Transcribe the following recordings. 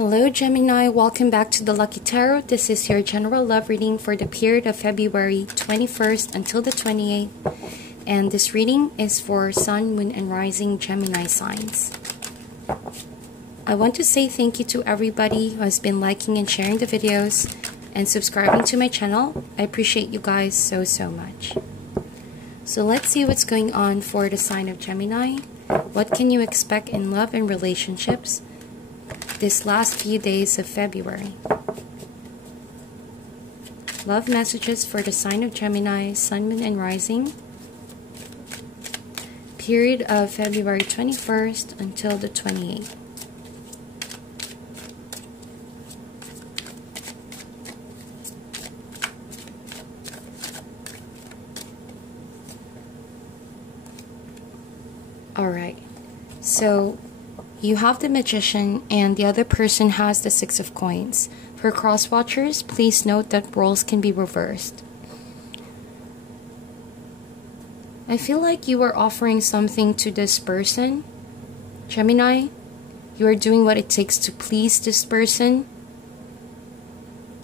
Hello Gemini, welcome back to the Lucky Tarot. This is your general love reading for the period of February 21st until the 28th. And this reading is for Sun, Moon, and Rising Gemini signs. I want to say thank you to everybody who has been liking and sharing the videos and subscribing to my channel. I appreciate you guys so much. So let's see what's going on for the sign of Gemini. What can you expect in love and relationships this last few days of February? Love messages for the sign of Gemini, Sun, Moon, and Rising. Period of February 21st until the 28th. Alright, so you have the Magician and the other person has the Six of Coins. For cross watchers, please note that roles can be reversed. I feel like you are offering something to this person, Gemini. You are doing what it takes to please this person.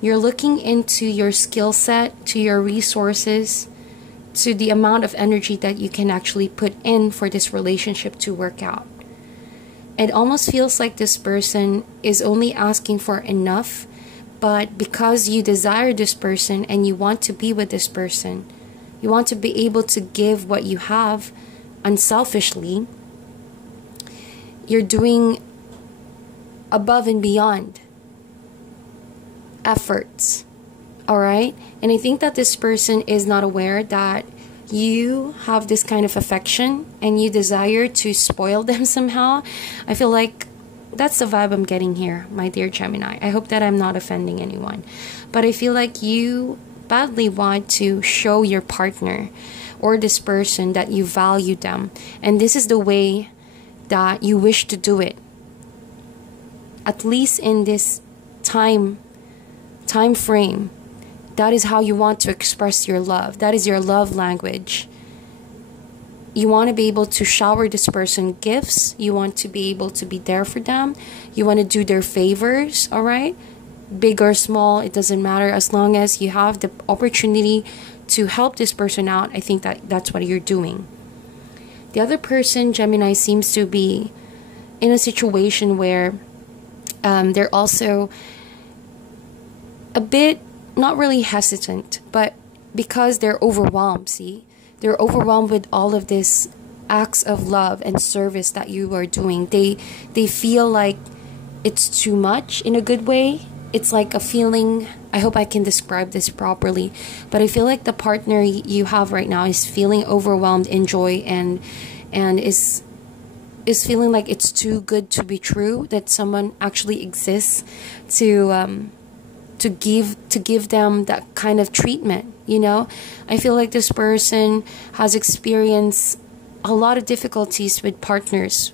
You're looking into your skill set, to your resources, to the amount of energy that you can actually put in for this relationship to work out. It almost feels like this person is only asking for enough, but because you desire this person and you want to be with this person, you want to be able to give what you have unselfishly, you're doing above and beyond efforts, alright? And I think that this person is not aware that you have this kind of affection and you desire to spoil them somehow. I feel like that's the vibe I'm getting here, my dear Gemini. I hope that I'm not offending anyone, but I feel like you badly want to show your partner or this person that you value them, and this is the way that you wish to do it, at least in this time frame. That is how you want to express your love. That is your love language. You want to be able to shower this person gifts. You want to be able to be there for them. You want to do their favors, alright? Big or small, it doesn't matter. As long as you have the opportunity to help this person out, I think that that's what you're doing. The other person, Gemini, seems to be in a situation where they're also a bit not really hesitant, but because they're overwhelmed, see? They're overwhelmed with all of this acts of love and service that you are doing. They feel like it's too much in a good way. It's like a feeling, I hope I can describe this properly, but I feel like the partner you have right now is feeling overwhelmed in joy and is feeling like it's too good to be true, that someone actually exists to give them that kind of treatment, you know? I feel like this person has experienced a lot of difficulties with partners,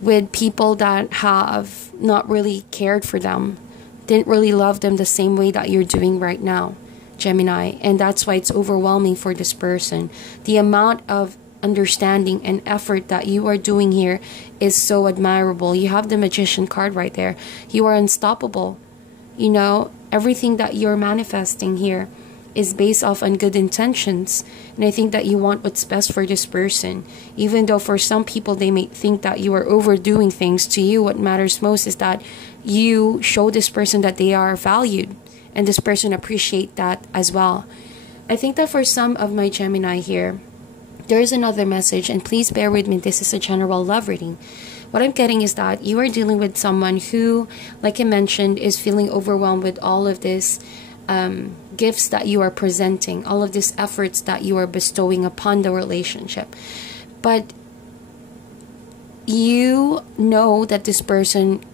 with people that have not really cared for them, didn't really love them the same way that you're doing right now, Gemini, and that's why it's overwhelming for this person. The amount of understanding and effort that you are doing here is so admirable. You have the Magician card right there. You are unstoppable. You know, everything that you're manifesting here is based off on good intentions. And I think that you want what's best for this person. Even though for some people they may think that you are overdoing things, to you what matters most is that you show this person that they are valued. And this person appreciate that as well. I think that for some of my Gemini here, there is another message. And please bear with me, this is a general love reading. What I'm getting is that you are dealing with someone who, like I mentioned, is feeling overwhelmed with all of this gifts that you are presenting, all of these efforts that you are bestowing upon the relationship. But you know that this person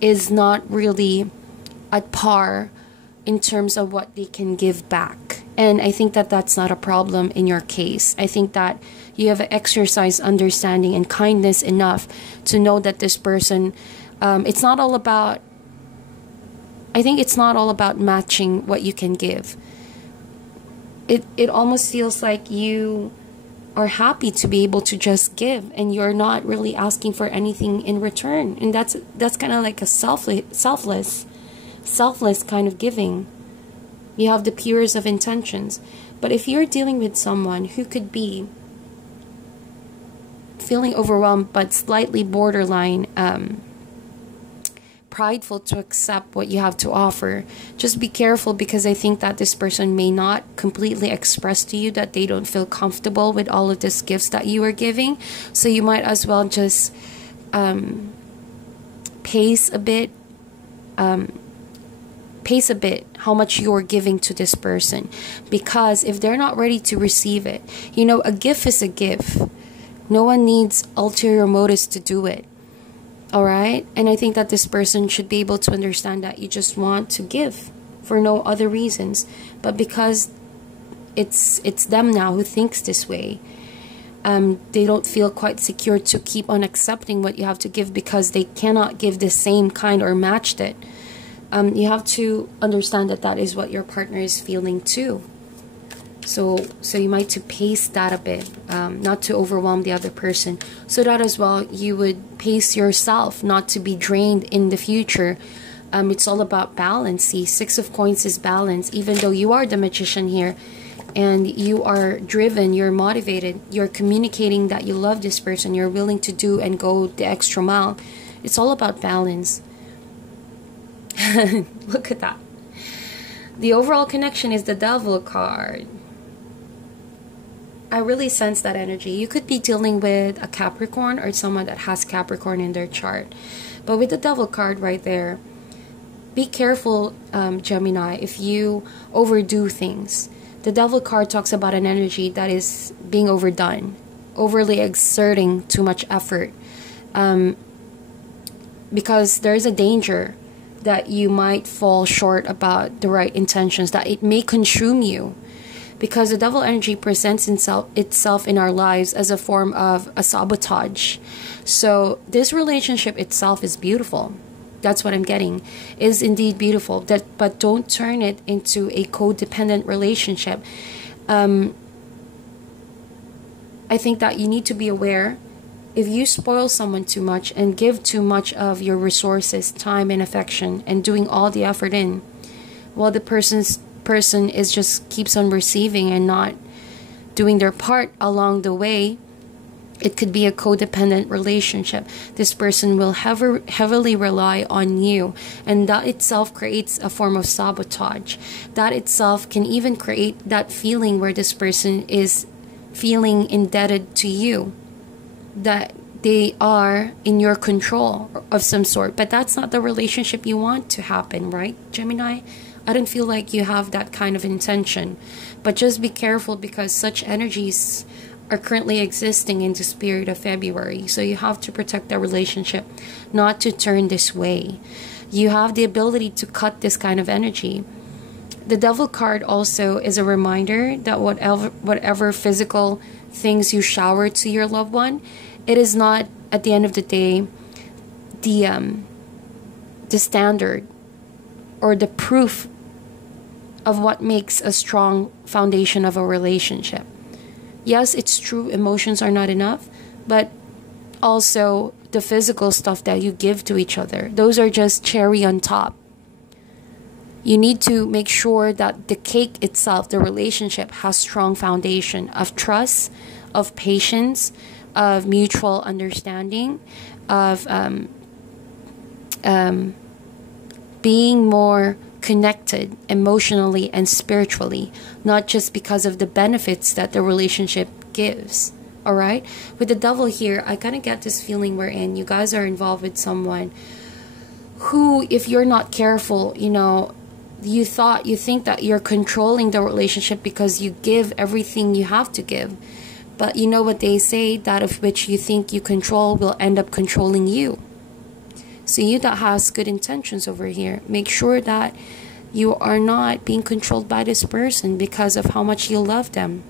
is not really at par in terms of what they can give back. And I think that that's not a problem in your case. I think that you have exercised understanding and kindness enough to know that this person, it's not all about, I think it's not all about matching what you can give. It almost feels like you are happy to be able to just give, and you're not really asking for anything in return. And that's kind of like a selfless kind of giving. You have the purest of intentions. But if you're dealing with someone who could be feeling overwhelmed but slightly borderline prideful to accept what you have to offer, just be careful, because I think that this person may not completely express to you that they don't feel comfortable with all of these gifts that you are giving. So you might as well just pace a bit how much you're giving to this person, because if they're not ready to receive it, a gift is a gift. No one needs ulterior motives to do it. All right? And I think that this person should be able to understand that you just want to give for no other reasons, but because it's them now who thinks this way. They don't feel quite secure to keep on accepting what you have to give, because they cannot give the same kind or matched it. You have to understand that that is what your partner is feeling too. So you might to pace that a bit, not to overwhelm the other person, so that as well you would pace yourself not to be drained in the future. It's all about balance. See, Six of Coins is balance. Even though you are the magician here, and you are driven, you're motivated, you're communicating that you love this person, you're willing to do and go the extra mile. It's all about balance. Look at that. The overall connection is the Devil card. I really sense that energy. You could be dealing with a Capricorn or someone that has Capricorn in their chart. But with the Devil card right there, be careful, Gemini, if you overdo things. The Devil card talks about an energy that is being overdone, overly exerting too much effort. Because there is a danger that you might fall short about the right intentions, that it may consume you. Because the Devil energy presents itself in our lives as a form of a sabotage. So this relationship itself is beautiful. That's what I'm getting. Is indeed beautiful. But don't turn it into a codependent relationship. I think that you need to be aware. If you spoil someone too much and give too much of your resources, time and affection, and doing all the effort in, while the person is just keeps on receiving and not doing their part along the way, it could be a codependent relationship. This person will heavily rely on you, and that itself creates a form of sabotage. That itself can even create that feeling where this person is feeling indebted to you, that they are in your control of some sort. But that's not the relationship you want to happen, right, Gemini? I don't feel like you have that kind of intention. But just be careful, because such energies are currently existing in the spirit of February. So you have to protect the relationship, not to turn this way. You have the ability to cut this kind of energy. The Devil card also is a reminder that whatever physical things you shower to your loved one, it is not, at the end of the day, the standard or the proof of what makes a strong foundation of a relationship. Yes, it's true, emotions are not enough, but also the physical stuff that you give to each other, those are just cherry on top. You need to make sure that the cake itself, the relationship, has strong foundation of trust, of patience, of mutual understanding, of being more connected emotionally and spiritually, not just because of the benefits that the relationship gives. All right, with the Devil here, I kind of get this feeling wherein you guys are involved with someone who, if you're not careful, you think that you're controlling the relationship because you give everything you have to give. But you know what they say, that of which you think you control will end up controlling you. So you that has good intentions over here, make sure that you are not being controlled by this person because of how much you love them.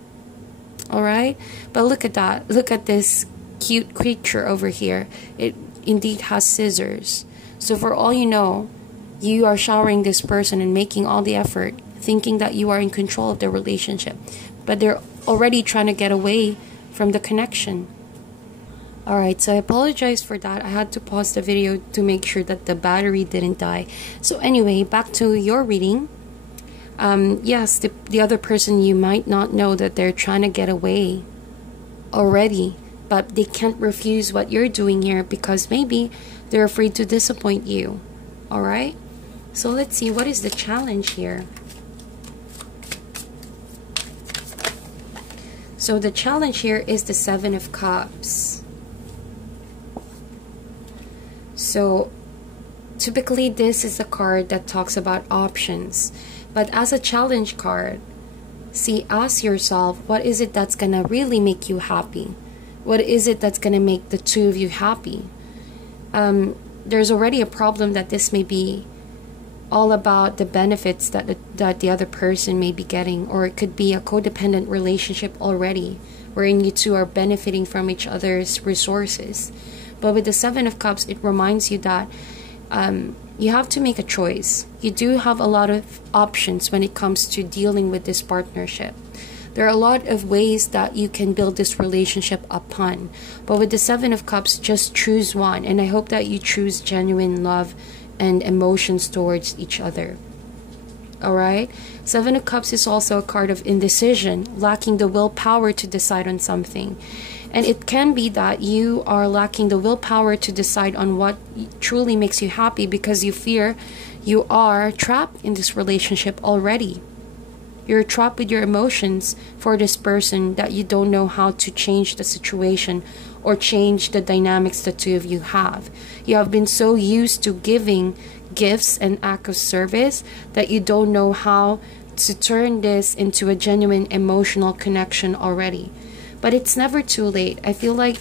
All right? But look at that. Look at this cute creature over here. It indeed has scissors. So for all you know, you are showering this person and making all the effort, thinking that you are in control of the relationship. But they're already trying to get away from the connection. Alright, so I apologize for that. I had to pause the video to make sure that the battery didn't die. So anyway, back to your reading. Yes, the other person, you might not know that they're trying to get away already, but they can't refuse what you're doing here because maybe they're afraid to disappoint you. Alright, so let's see, what is the challenge here? So the challenge here is the Seven of Cups. So typically this is a card that talks about options, but as a challenge card, see, ask yourself, what is it that's gonna really make you happy? What is it that's gonna make the two of you happy? There's already a problem that this may be all about the benefits that the other person may be getting, or it could be a codependent relationship already, wherein you two are benefiting from each other's resources. But with the Seven of Cups, it reminds you that you have to make a choice. You do have a lot of options when it comes to dealing with this partnership. There are a lot of ways that you can build this relationship upon. But with the Seven of Cups, just choose one. And I hope that you choose genuine love and emotions towards each other. Alright? Seven of Cups is also a card of indecision, lacking the willpower to decide on something. And it can be that you are lacking the willpower to decide on what truly makes you happy because you fear you are trapped in this relationship already. You're trapped with your emotions for this person that you don't know how to change the situation or change the dynamics the two of you have. You have been so used to giving gifts and acts of service that you don't know how to turn this into a genuine emotional connection already. But it's never too late. I feel like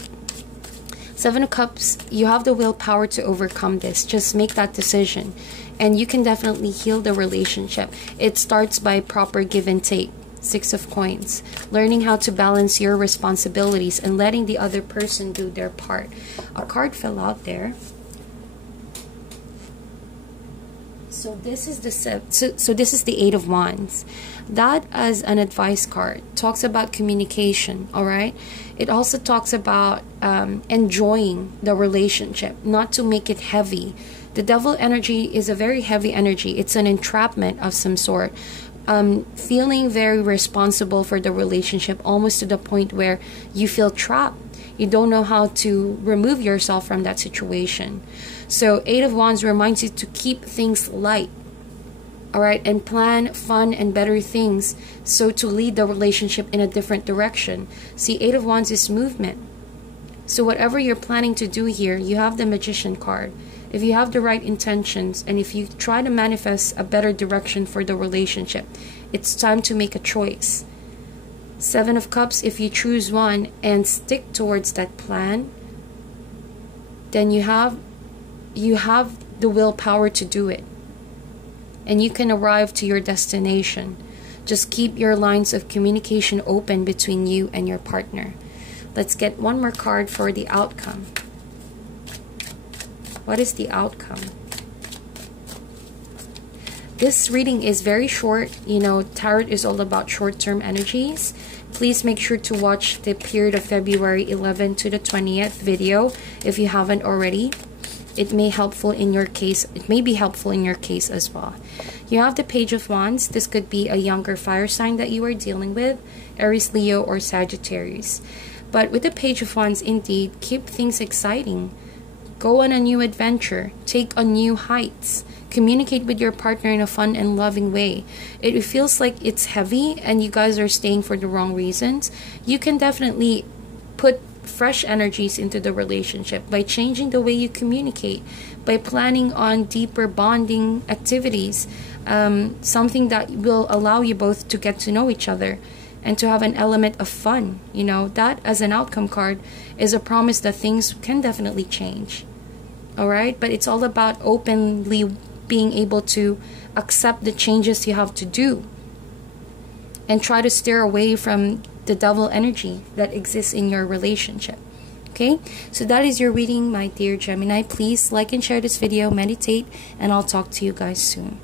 Seven of Cups, you have the willpower to overcome this. Just make that decision. And you can definitely heal the relationship. It starts by proper give and take. Six of Coins. Learning how to balance your responsibilities and letting the other person do their part. A card fell out there. So this is the Eight of Wands. That, as an advice card, talks about communication. All right. It also talks about enjoying the relationship, not to make it heavy. The Devil energy is a very heavy energy. It's an entrapment of some sort. Feeling very responsible for the relationship, almost to the point where you feel trapped. You don't know how to remove yourself from that situation. So Eight of Wands reminds you to keep things light, all right, and plan fun and better things, so to lead the relationship in a different direction. See, Eight of Wands is movement. So whatever you're planning to do here, you have the Magician card. If you have the right intentions and if you try to manifest a better direction for the relationship, it's time to make a choice. Seven of Cups, if you choose one and stick towards that plan, then you have the willpower to do it. And you can arrive to your destination. Just keep your lines of communication open between you and your partner. Let's get one more card for the outcome. What is the outcome? This reading is very short. You know, tarot is all about short-term energies. Please make sure to watch the period of February 11th to the 20th video if you haven't already. It may be helpful in your case as well. You have the Page of Wands. This could be a younger fire sign that you are dealing with, Aries, Leo, or Sagittarius. But with the Page of Wands, indeed, keep things exciting. Go on a new adventure. Take on new heights. Communicate with your partner in a fun and loving way. It feels like it's heavy and you guys are staying for the wrong reasons. You can definitely put fresh energies into the relationship by changing the way you communicate, by planning on deeper bonding activities, something that will allow you both to get to know each other and to have an element of fun. You know, that as an outcome card is a promise that things can definitely change. All right, but it's all about openly being able to accept the changes you have to do and try to steer away from the Devil energy that exists in your relationship. Okay, so that is your reading, my dear Gemini. Please like and share this video, meditate, and I'll talk to you guys soon.